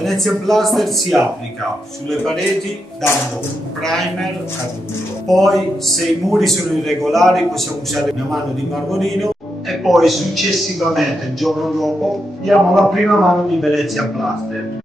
Venezia Plaster si applica sulle pareti dando un primer caduto. Poi se i muri sono irregolari possiamo usare una mano di marmorino e poi successivamente il giorno dopo diamo la prima mano di Venezia Plaster.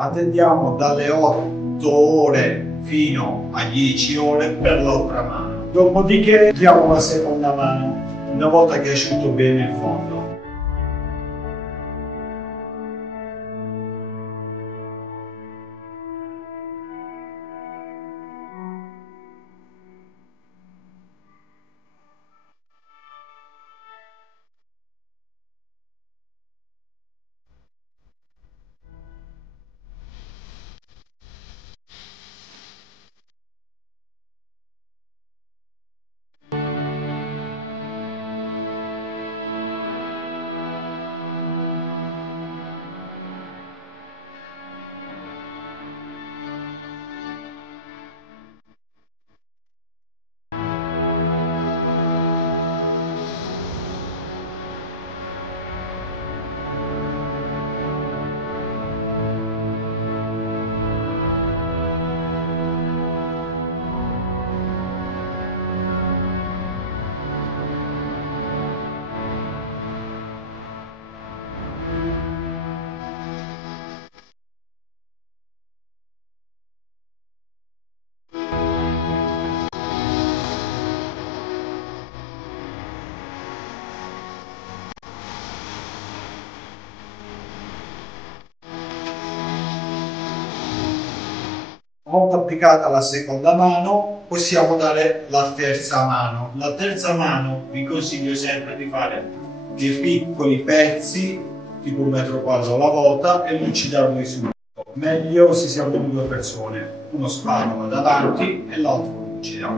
Attendiamo dalle 8 ore fino a 10 ore per l'altra mano. Dopodiché diamo la seconda mano una volta che è asciutto bene il fondo. Una volta applicata la seconda mano, possiamo dare la terza mano. La terza mano vi consiglio sempre di fare dei piccoli pezzi, tipo 1 metro quadro alla volta, e lucidarli subito. Meglio se siamo 2 persone, uno spalma davanti e l'altro lucida.